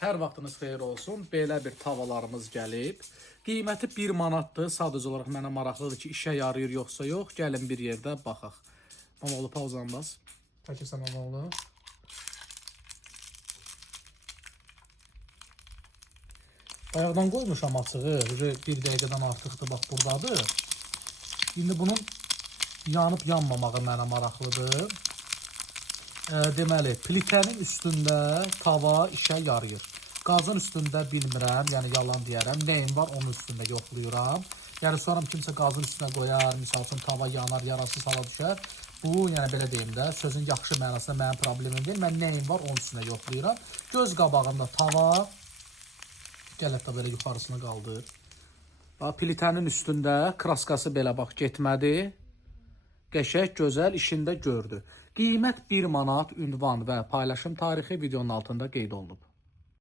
Hər vaxtınız xeyir olsun. Belə bir tavalarımız gəlib. Qiyməti 1 manatdır. Sadəcə olaraq mənə maraqlıdır ki, işə yarayır yoxsa yox. Gəlin bir yerdə baxaq. Mamoğlu pauzan bas. Çəkirsən Mamoğlu. Bayaqdan qoymuşam açığı. Bir dəqiqədən artıqdır. Bax buradadır. İndi bunun yanıb yanmamağı mənə maraqlıdır. Deməli, plitənin üstündə tava işə yarayır. Qazın üstündə bilmirəm, yəni yalan deyərəm. Nəyim var, onun üstündə yoxlayıram. Yəni sonra kimsə qazın üstünə qoyar, misal üçün tava yanar, yarası sala düşər. Bu, yəni belə deyim də, sözün yaxşı mənasında mənim problemim deyil. Mən nəyim var, onun üstünə yoxlayıram. Göz qabağında tava, gəl hətta belə yuxarısını qaldır. Bax, plitənin üstündə kraskası belə bax getmədi. Qəşəng, gözəl, işində gördü. Qiymət 1 manat, ünvan və paylaşım tarixi videonun altında qeyd olunub.